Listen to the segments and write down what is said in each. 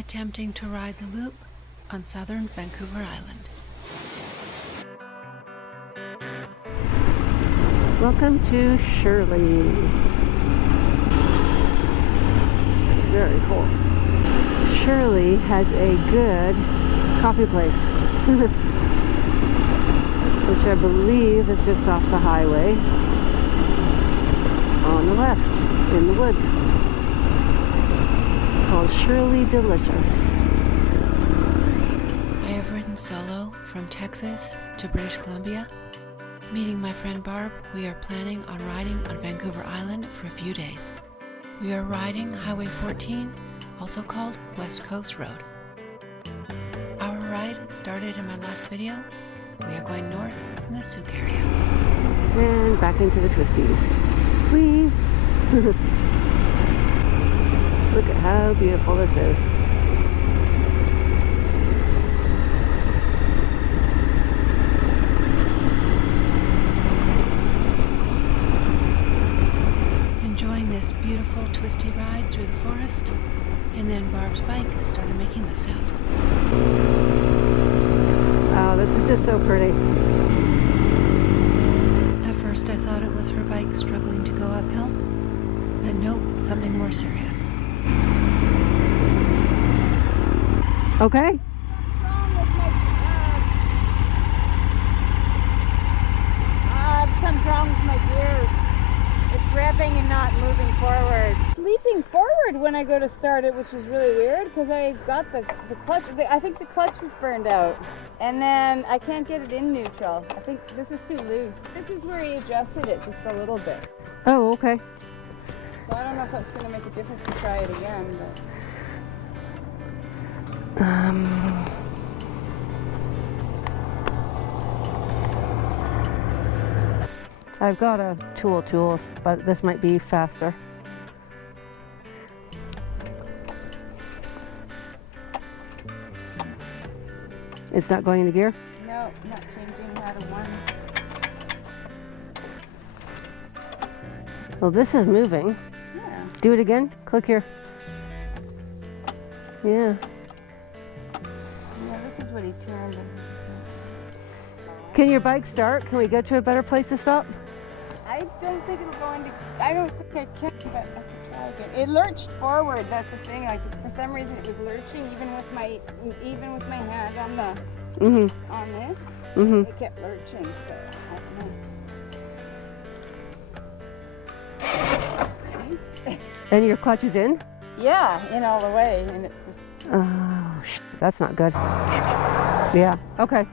attempting to ride the loop on southern Vancouver Island. Welcome to Shirley. Very cool. Shirley has a good coffee place, which I believe is just off the highway on the left in the woods, called Shirley Delicious. I have ridden solo from Texas to British Columbia. Meeting my friend Barb, we are planning on riding on Vancouver Island for a few days. We are riding Highway 14, also called West Coast Road. Our ride started in my last video. We are going north from the Souk area. And back into the twisties. Whee! Look at how beautiful this is. Enjoying this beautiful twisty ride through the forest, and then Barb's bike started making the sound. Oh, this is just so pretty. At first I thought it was her bike struggling to go uphill, but nope, something more serious. Okay? Something's wrong with my gears. It's revving and not moving forward. Leaping forward when I go to start it, which is really weird because I got the clutch. I think the clutch is burned out. And then I can't get it in neutral. I think this is too loose. This is where he adjusted it just a little bit. Oh, okay. So I don't know if that's going to make a difference to try it again. But I've got a tool, but this might be faster. It's not going into gear? no, not changing that to one. Well, this is moving. Yeah. Do it again. Click here. Yeah. Yeah, this is what he turned. Can your bike start? Can we get to a better place to stop? I don't think it'll go into. I don't think I can, but I can try again. It lurched forward. That's the thing. Like for some reason, it was lurching even with my hand on the on this. It kept lurching. So I don't know. And your clutch is in? Yeah, in all the way, and it just. Oh, that's not good. Yeah. Okay.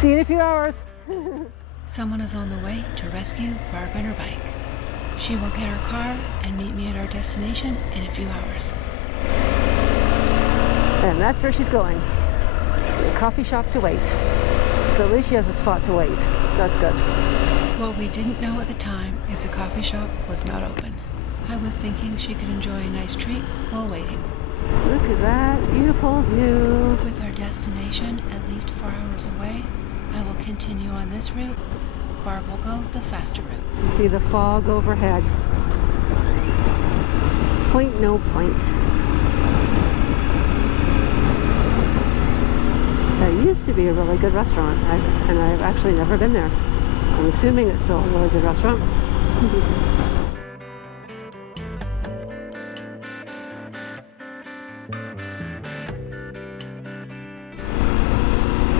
See you in a few hours. Someone is on the way to rescue Barb and her bike. She will get her car and meet me at our destination in a few hours. And that's where she's going. To a coffee shop to wait. So at least she has a spot to wait. That's good. What we didn't know at the time is the coffee shop was not open. I was thinking she could enjoy a nice treat while waiting. Look at that beautiful view. With our destination at least 4 hours away, I will continue on this route. Barb will go the faster route. You see the fog overhead. Point no point. That used to be a really good restaurant, and I've actually never been there. I'm assuming it's still a really good restaurant.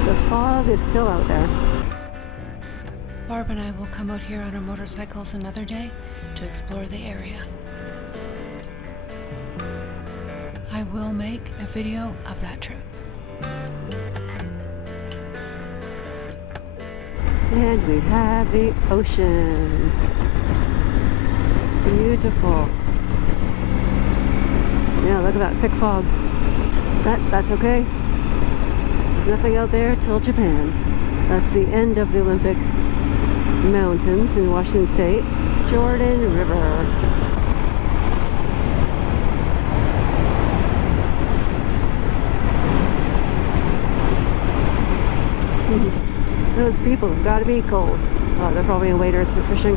The fog is still out there. Barb and I will come out here on our motorcycles another day to explore the area. I will make a video of that trip. And we have the ocean. Beautiful. Yeah, look at that thick fog. That's okay. Nothing out there till Japan. That's the end of the Olympic Mountains in Washington State. Jordan River. Those people have got to be cold. Oh, they're probably in waders, they're fishing.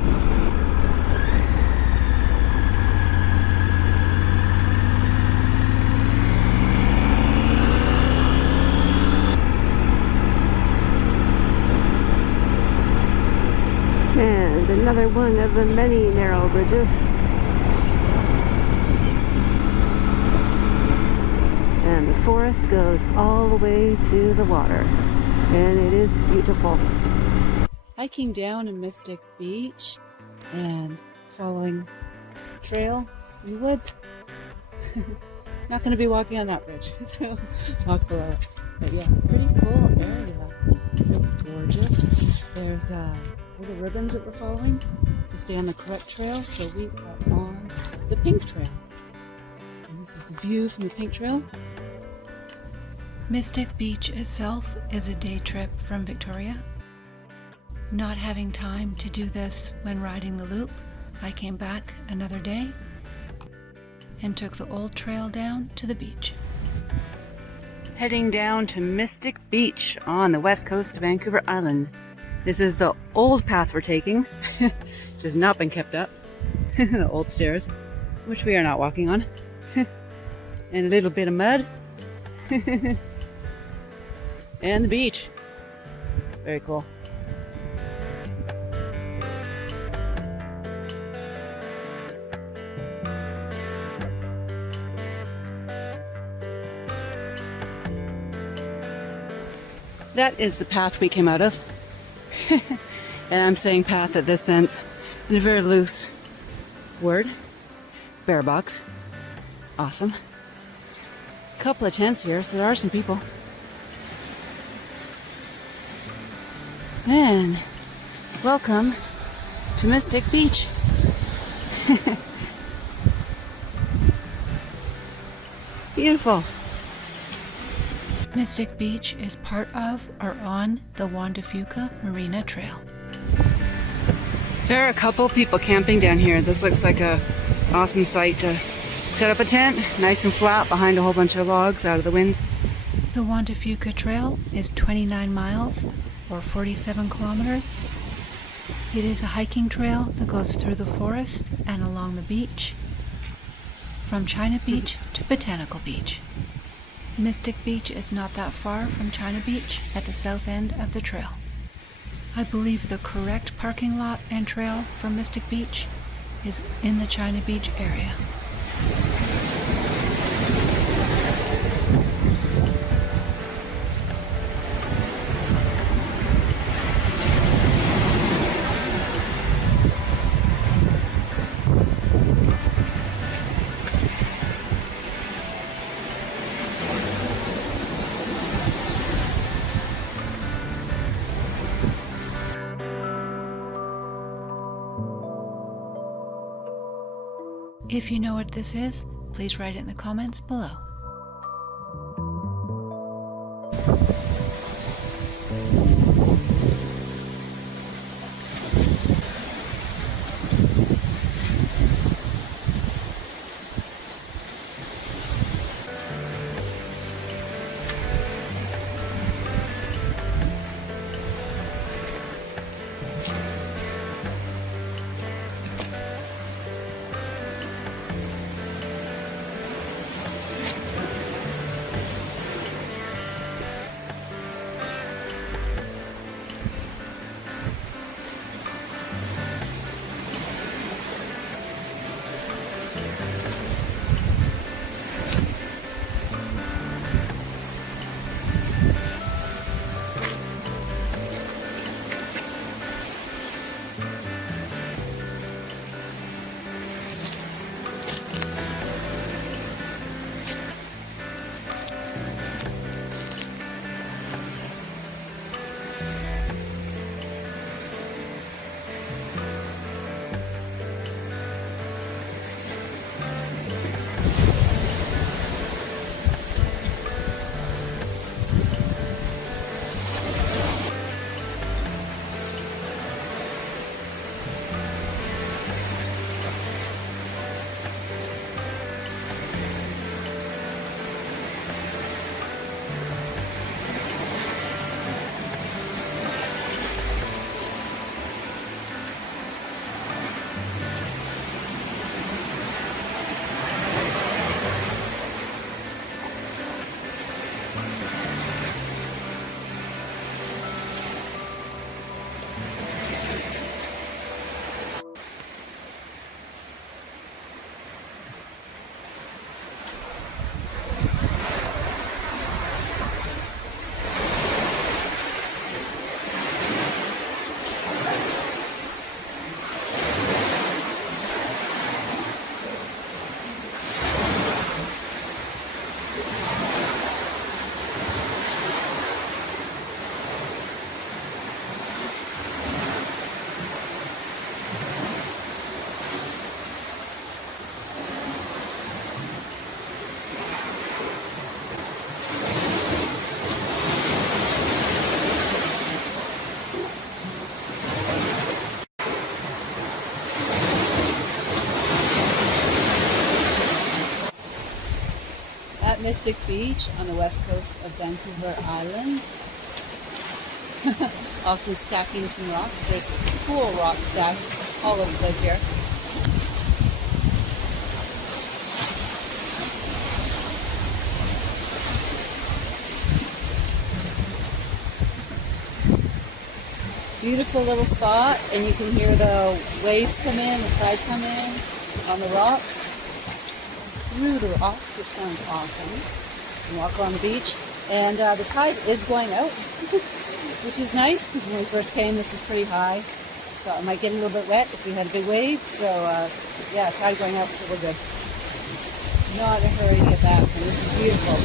another one of the many narrow bridges. And the forest goes all the way to the water. And it is beautiful. Hiking down in Mystic Beach and following a trail in the woods. Not going to be walking on that bridge, so walk below it. But yeah, pretty cool area. It's gorgeous. There's little ribbons that we're following to stay on the correct trail, so we are on the pink trail. And this is the view from the pink trail. Mystic Beach itself is a day trip from Victoria. Not having time to do this when riding the loop, I came back another day and took the old trail down to the beach. Heading down to Mystic Beach on the west coast of Vancouver Island. This is the old path we're taking, which has not been kept up. The old stairs, which we are not walking on. And a little bit of mud. And the beach. Very cool. That is the path we came out of. And I'm saying path at this sense in a very loose word. Bear box. Awesome. Couple of tents here, so there are some people. And welcome to Mystic Beach. Beautiful. Mystic Beach is part of or on the Juan de Fuca Marina Trail. There are a couple people camping down here. This looks like a awesome site to set up a tent, nice and flat behind a whole bunch of logs out of the wind. The Juan de Fuca Trail is 29 miles or 47 kilometers. It is a hiking trail that goes through the forest and along the beach, from China Beach to Botanical Beach. Mystic Beach is not that far from China Beach at the south end of the trail. I believe the correct parking lot and trail for Mystic Beach is in the China Beach area. If you know what this is, please write it in the comments below. Mystic Beach on the west coast of Vancouver Island. Also stacking some rocks. There's cool rock stacks all over the place here. Beautiful little spot, and you can hear the waves come in, the tide come in on the rocks, through the rocks, which sounds awesome. You walk along the beach, and the tide is going out, which is nice, because when we first came this was pretty high. Thought it might get a little bit wet if we had a big wave, so yeah, tide going out, so we're good. Not in a hurry to get back, and this is beautiful.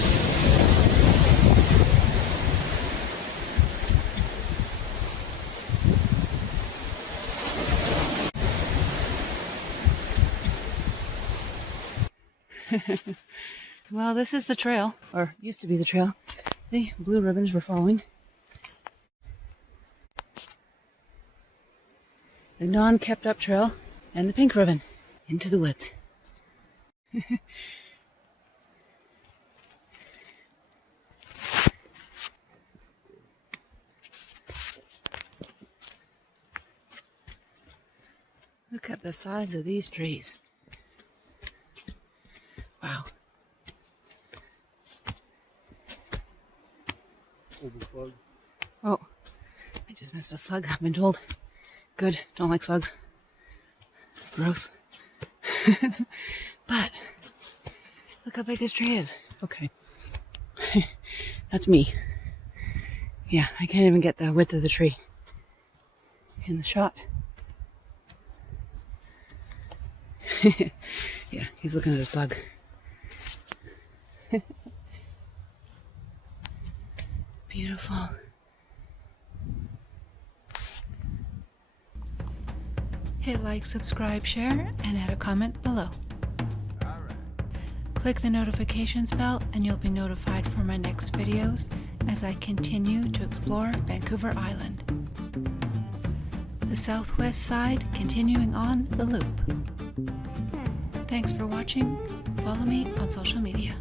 Well, this is the trail, or used to be the trail. The blue ribbons we're following. The non-kept up trail and the pink ribbon into the woods. Look at the size of these trees. Wow. Oh, I just missed a slug, I've been told. Good, don't like slugs. Gross. But, look how big this tree is. Okay. That's me. Yeah, I can't even get the width of the tree in the shot. Yeah, he's looking at a slug. Beautiful. Hit like, subscribe, share, and add a comment below. Click the notifications bell and you'll be notified for my next videos as I continue to explore Vancouver Island. The southwest side continuing on the loop. Thanks for watching. Follow me on social media.